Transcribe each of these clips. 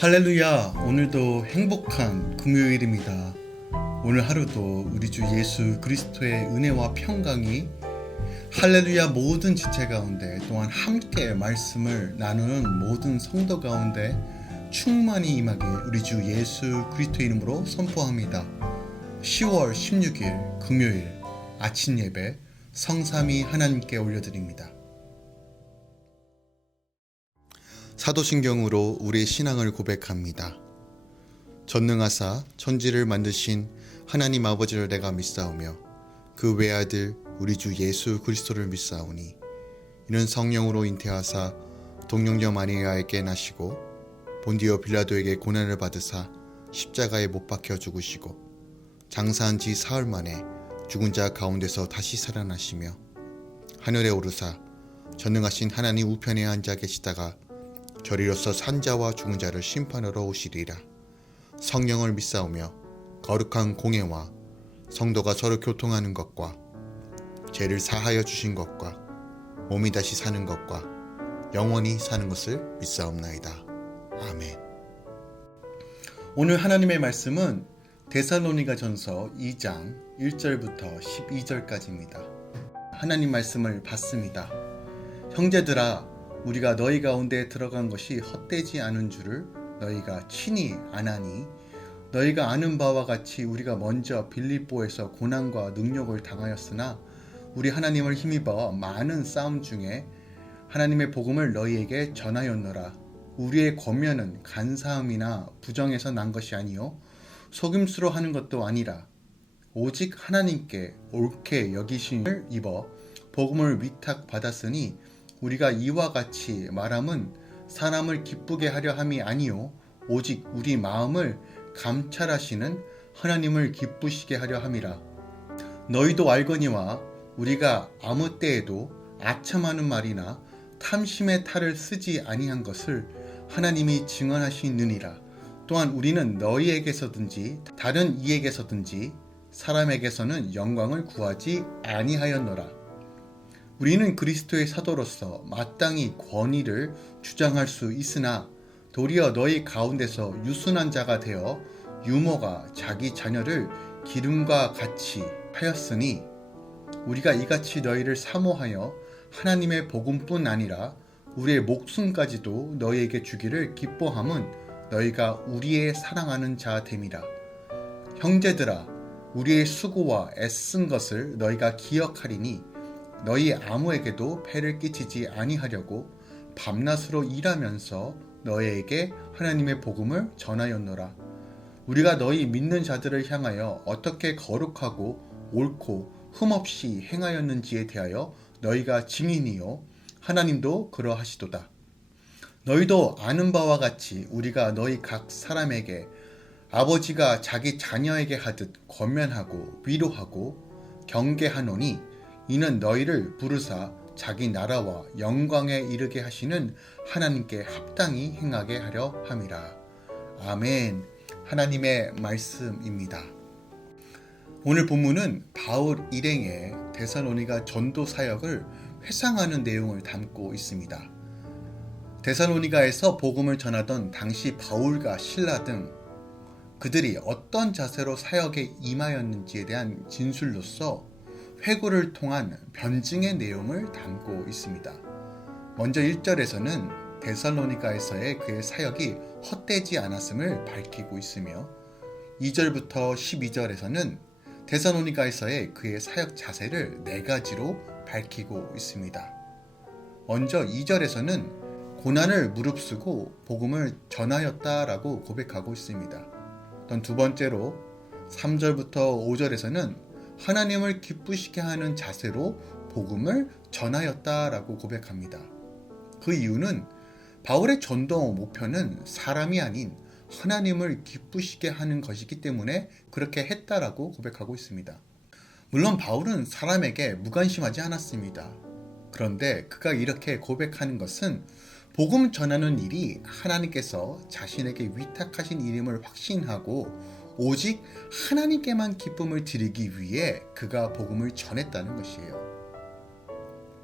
할렐루야. 오늘도 행복한 금요일입니다. 오늘 하루도 우리 주 예수 그리스도의 은혜와 평강이 할렐루야 모든 지체 가운데 또한 함께 말씀을 나누는 모든 성도 가운데 충만히 임하길 우리 주 예수 그리스도의 이름으로 선포합니다. 10월 16일 금요일 아침 예배 성삼위 하나님께 올려드립니다. 사도신경으로 우리의 신앙을 고백합니다. 전능하사 천지를 만드신 하나님 아버지를 내가 믿사오며 그 외아들 우리 주 예수 그리스도를 믿사오니 이는 성령으로 잉태하사 동정녀 마리아에게 나시고 본디오 빌라도에게 고난을 받으사 십자가에 못 박혀 죽으시고 장사한 지 사흘 만에 죽은 자 가운데서 다시 살아나시며 하늘에 오르사 전능하신 하나님 우편에 앉아 계시다가 저리로서 산자와 죽은 자를 심판하러 오시리라. 성령을 믿사오며 거룩한 공예와 성도가 서로 교통하는 것과 죄를 사하여 주신 것과 몸이 다시 사는 것과 영원히 사는 것을 믿사옵나이다. 아멘. 오늘 하나님의 말씀은 데살로니가전서 2장 1절부터 12절까지입니다. 하나님 말씀을 받습니다. 형제들아, 우리가 너희 가운데 들어간 것이 헛되지 않은 줄을 너희가 친히 아나니 너희가 아는 바와 같이 우리가 먼저 빌립보에서 고난과 능욕을 당하였으나 우리 하나님을 힘입어 많은 싸움 중에 하나님의 복음을 너희에게 전하였노라. 우리의 권면은 간사함이나 부정에서 난 것이 아니요 속임수로 하는 것도 아니라 오직 하나님께 옳게 여기심을 입어 복음을 위탁받았으니 우리가 이와 같이 말함은 사람을 기쁘게 하려 함이 아니요 오직 우리 마음을 감찰하시는 하나님을 기쁘시게 하려 함이라. 너희도 알거니와 우리가 아무 때에도 아첨하는 말이나 탐심의 탈을 쓰지 아니한 것을 하나님이 증언하시느니라. 또한 우리는 너희에게서든지 다른 이에게서든지 사람에게서는 영광을 구하지 아니하였노라. 우리는 그리스도의 사도로서 마땅히 권위를 주장할 수 있으나 도리어 너희 가운데서 유순한 자가 되어 유모가 자기 자녀를 기름과 같이 하였으니 우리가 이같이 너희를 사모하여 하나님의 복음뿐 아니라 우리의 목숨까지도 너희에게 주기를 기뻐함은 너희가 우리의 사랑하는 자 됨이라. 형제들아, 우리의 수고와 애쓴 것을 너희가 기억하리니 너희 아무에게도 폐를 끼치지 아니하려고 밤낮으로 일하면서 너희에게 하나님의 복음을 전하였노라. 우리가 너희 믿는 자들을 향하여 어떻게 거룩하고 옳고 흠없이 행하였는지에 대하여 너희가 증인이요 하나님도 그러하시도다. 너희도 아는 바와 같이 우리가 너희 각 사람에게 아버지가 자기 자녀에게 하듯 권면하고 위로하고 경계하노니 이는 너희를 부르사 자기 나라와 영광에 이르게 하시는 하나님께 합당히 행하게 하려 함이라. 아멘. 하나님의 말씀입니다. 오늘 본문은 바울 일행의 데살로니가 전도 사역을 회상하는 내용을 담고 있습니다. 데살로니가에서 복음을 전하던 당시 바울과 실라 등 그들이 어떤 자세로 사역에 임하였는지에 대한 진술로서 회고를 통한 변증의 내용을 담고 있습니다. 먼저 1절에서는 데살로니가에서의 그의 사역이 헛되지 않았음을 밝히고 있으며 2절부터 12절에서는 데살로니가에서의 그의 사역 자세를 4가지로 밝히고 있습니다. 먼저 2절에서는 고난을 무릅쓰고 복음을 전하였다라고 고백하고 있습니다. 또 두 번째로 3절부터 5절에서는 하나님을 기쁘시게 하는 자세로 복음을 전하였다라고 고백합니다. 그 이유는 바울의 전도 목표는 사람이 아닌 하나님을 기쁘시게 하는 것이기 때문에 그렇게 했다라고 고백하고 있습니다. 물론 바울은 사람에게 무관심하지 않았습니다. 그런데 그가 이렇게 고백하는 것은 복음 전하는 일이 하나님께서 자신에게 위탁하신 일임을 확신하고 오직 하나님께만 기쁨을 드리기 위해 그가 복음을 전했다는 것이에요.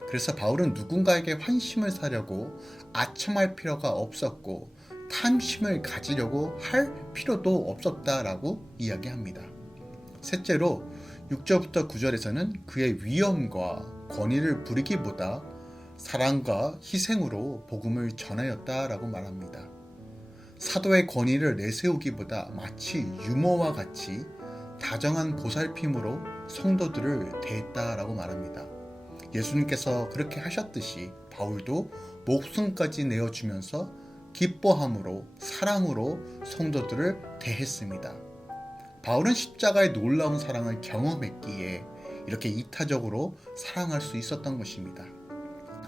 그래서 바울은 누군가에게 환심을 사려고 아첨할 필요가 없었고 탐심을 가지려고 할 필요도 없었다라고 이야기합니다. 셋째로 6절부터 9절에서는 그의 위엄과 권위를 부리기보다 사랑과 희생으로 복음을 전하였다라고 말합니다. 사도의 권위를 내세우기보다 마치 유모와 같이 다정한 보살핌으로 성도들을 대했다라고 말합니다. 예수님께서 그렇게 하셨듯이 바울도 목숨까지 내어주면서 기뻐함으로 사랑으로 성도들을 대했습니다. 바울은 십자가의 놀라운 사랑을 경험했기에 이렇게 이타적으로 사랑할 수 있었던 것입니다.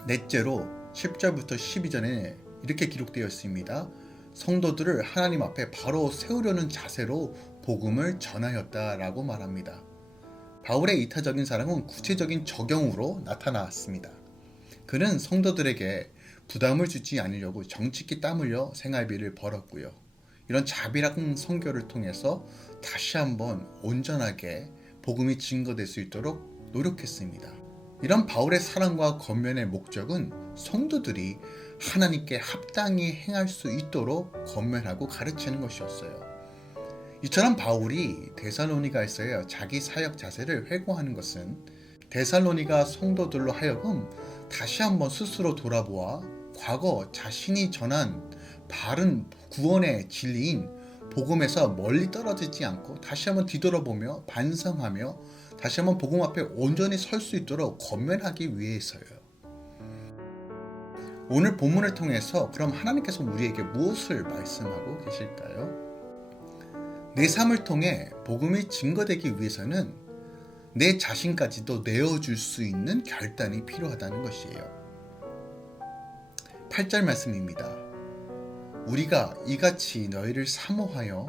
넷째로 10절부터 12절에 이렇게 기록되어 있습니다. 성도들을 하나님 앞에 바로 세우려는 자세로 복음을 전하였다라고 말합니다. 바울의 이타적인 사랑은 구체적인 적용으로 나타났습니다. 그는 성도들에게 부담을 주지 않으려고 정직히 땀 흘려 생활비를 벌었고요. 이런 자비랑 선교를 통해서 다시 한번 온전하게 복음이 증거될 수 있도록 노력했습니다. 이런 바울의 사랑과 권면의 목적은 성도들이 하나님께 합당히 행할 수 있도록 권면하고 가르치는 것이었어요. 이처럼 바울이 데살로니가에서의 자기 사역 자세를 회고하는 것은 데살로니가 성도들로 하여금 다시 한번 스스로 돌아보아 과거 자신이 전한 바른 구원의 진리인 복음에서 멀리 떨어지지 않고 다시 한번 뒤돌아보며 반성하며 다시 한번 복음 앞에 온전히 설 수 있도록 권면하기 위해서요. 오늘 본문을 통해서 그럼 하나님께서 우리에게 무엇을 말씀하고 계실까요? 내 삶을 통해 복음이 증거되기 위해서는 내 자신까지도 내어줄 수 있는 결단이 필요하다는 것이에요. 8절 말씀입니다. 우리가 이같이 너희를 사모하여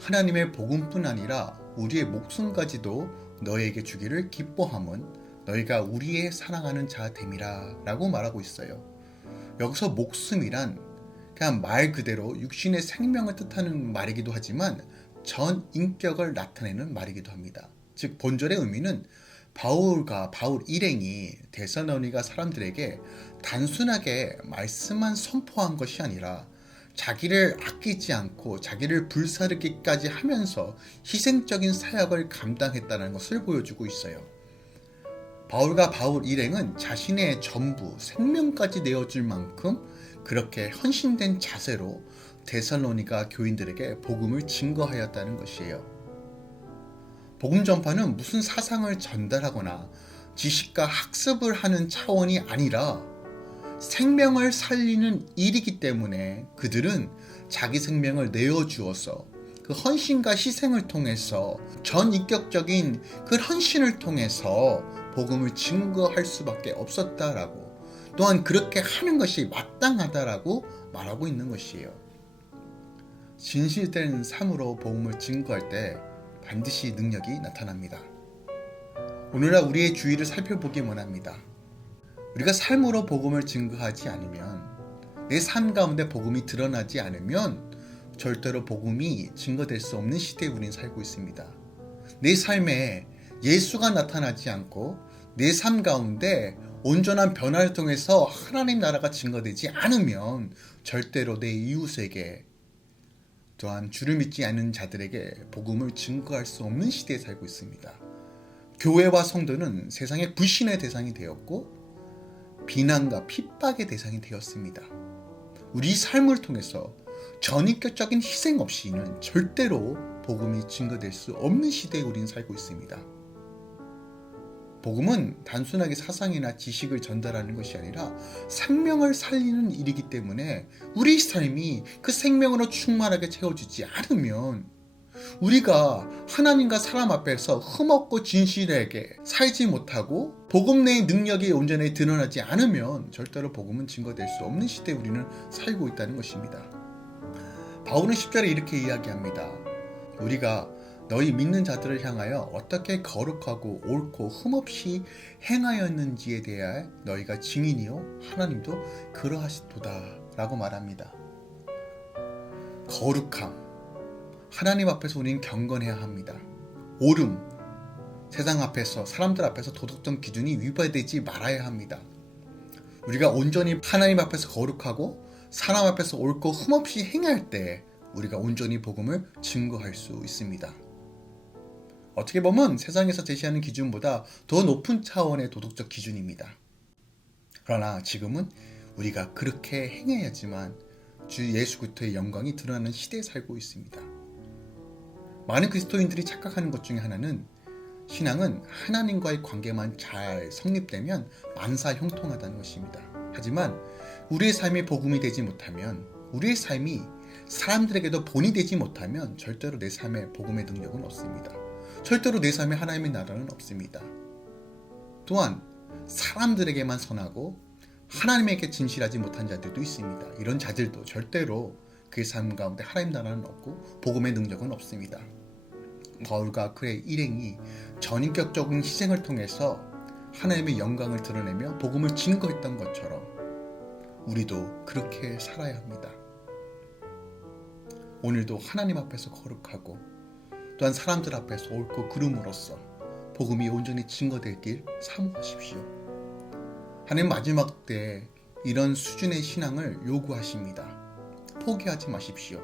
하나님의 복음뿐 아니라 우리의 목숨까지도 너희에게 주기를 기뻐함은 너희가 우리의 사랑하는 자 됨이라 라고 말하고 있어요. 여기서 목숨이란 그냥 말 그대로 육신의 생명을 뜻하는 말이기도 하지만 전 인격을 나타내는 말이기도 합니다. 즉 본절의 의미는 바울 일행이 데살로니가 사람들에게 단순하게 말씀만 선포한 것이 아니라 자기를 아끼지 않고 자기를 불사르기까지 하면서 희생적인 사역을 감당했다는 것을 보여주고 있어요. 바울과 바울 일행은 자신의 전부 생명까지 내어줄 만큼 그렇게 헌신된 자세로 데살로니가 교인들에게 복음을 증거하였다는 것이에요. 복음 전파는 무슨 사상을 전달하거나 지식과 학습을 하는 차원이 아니라 생명을 살리는 일이기 때문에 그들은 자기 생명을 내어주어서 그 헌신과 희생을 통해서 전인격적인 그 헌신을 통해서 복음을 증거할 수밖에 없었다라고, 또한 그렇게 하는 것이 마땅하다라고 말하고 있는 것이에요. 진실된 삶으로 복음을 증거할 때 반드시 능력이 나타납니다. 오늘날 우리의 주위를 살펴보기 원합니다. 우리가 삶으로 복음을 증거하지 않으면, 내 삶 가운데 복음이 드러나지 않으면 절대로 복음이 증거될 수 없는 시대에 우리는 살고 있습니다. 내 삶에 예수가 나타나지 않고 내 삶 가운데 온전한 변화를 통해서 하나님 나라가 증거되지 않으면 절대로 내 이웃에게, 또한 주를 믿지 않는 자들에게 복음을 증거할 수 없는 시대에 살고 있습니다. 교회와 성도는 세상의 불신의 대상이 되었고 비난과 핍박의 대상이 되었습니다. 우리 삶을 통해서 전인격적인 희생 없이는 절대로 복음이 증거될 수 없는 시대에 우리는 살고 있습니다. 복음은 단순하게 사상이나 지식을 전달하는 것이 아니라 생명을 살리는 일이기 때문에 우리 삶이 그 생명으로 충만하게 채워지지 않으면 우리가 하나님과 사람 앞에서 흠없고 진실하게 살지 못하고 복음 내의 능력이 온전히 드러나지 않으면 절대로 복음은 증거될 수 없는 시대에 우리는 살고 있다는 것입니다. 바울은 10절에 이렇게 이야기합니다. 우리가 너희 믿는 자들을 향하여 어떻게 거룩하고 옳고 흠없이 행하였는지에 대하여 너희가 증인이요 하나님도 그러하시도다 라고 말합니다. 거룩함, 하나님 앞에서 우리는 경건해야 합니다. 옳음, 세상 앞에서 사람들 앞에서 도덕적 기준이 위배되지 말아야 합니다. 우리가 온전히 하나님 앞에서 거룩하고 사람 앞에서 옳고 흠없이 행할 때 우리가 온전히 복음을 증거할 수 있습니다. 어떻게 보면 세상에서 제시하는 기준보다 더 높은 차원의 도덕적 기준입니다. 그러나 지금은 우리가 그렇게 행해야지만 주 예수 그리스도의 영광이 드러나는 시대에 살고 있습니다. 많은 그리스도인들이 착각하는 것 중에 하나는 신앙은 하나님과의 관계만 잘 성립되면 만사 형통하다는 것입니다. 하지만 우리의 삶이 복음이 되지 못하면, 우리의 삶이 사람들에게도 본이 되지 못하면 절대로 내 삶에 복음의 능력은 없습니다. 절대로 내 삶에 하나님의 나라는 없습니다. 또한 사람들에게만 선하고 하나님에게 진실하지 못한 자들도 있습니다. 이런 자들도 절대로 그의 삶 가운데 하나님 나라는 없고 복음의 능력은 없습니다. 바울과 그의 일행이 전인격적인 희생을 통해서 하나님의 영광을 드러내며 복음을 증거했던 것처럼 우리도 그렇게 살아야 합니다. 오늘도 하나님 앞에서 거룩하고 또한 사람들 앞에서 옳고 그름으로써 복음이 온전히 증거되길 사모하십시오. 하나님 마지막 때에 이런 수준의 신앙을 요구하십니다. 포기하지 마십시오.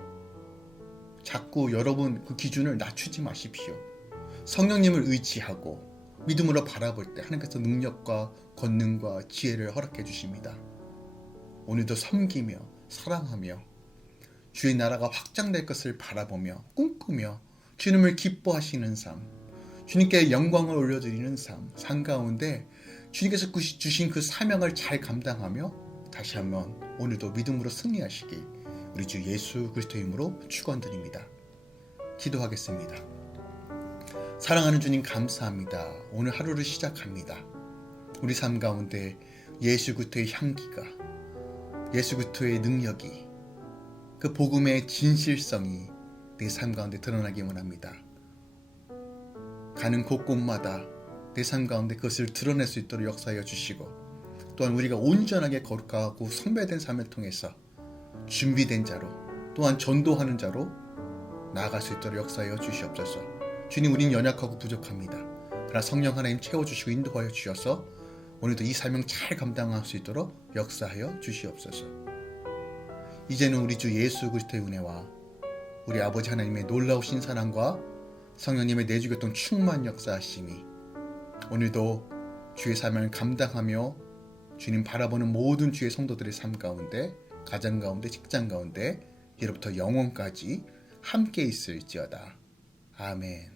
자꾸 여러분 그 기준을 낮추지 마십시오. 성령님을 의지하고 믿음으로 바라볼 때 하나님께서 능력과 권능과 지혜를 허락해 주십니다. 오늘도 섬기며 사랑하며 주의 나라가 확장될 것을 바라보며 꿈꾸며 주님을 기뻐하시는 삶, 주님께 영광을 올려드리는 삶 가운데 주님께서 주신 그 사명을 잘 감당하며 다시 한번 오늘도 믿음으로 승리하시길 우리 주 예수 그리스도의 이름으로 축원드립니다. 기도하겠습니다. 사랑하는 주님 감사합니다. 오늘 하루를 시작합니다. 우리 삶 가운데 예수 그리스도의 향기가, 예수 그리스도의 능력이, 그 복음의 진실성이 내 삶 가운데 드러나기 원합니다. 가는 곳곳마다 내 삶 가운데 그것을 드러낼 수 있도록 역사하여 주시고, 또한 우리가 온전하게 거룩하고 성배된 삶을 통해서 준비된 자로, 또한 전도하는 자로 나아갈 수 있도록 역사하여 주시옵소서. 주님, 우린 연약하고 부족합니다. 그러나 성령 하나님 채워주시고 인도하여 주셔서 오늘도 이 사명 잘 감당할 수 있도록 역사하여 주시옵소서. 이제는 우리 주 예수 그리스도의 은혜와 우리 아버지 하나님의 놀라우신 사랑과 성령님의 내주교통 충만 역사하심이 오늘도 주의 사명을 감당하며 주님 바라보는 모든 주의 성도들의 삶 가운데, 가정 가운데, 직장 가운데 이로부터 영원까지 함께 있을지어다. 아멘.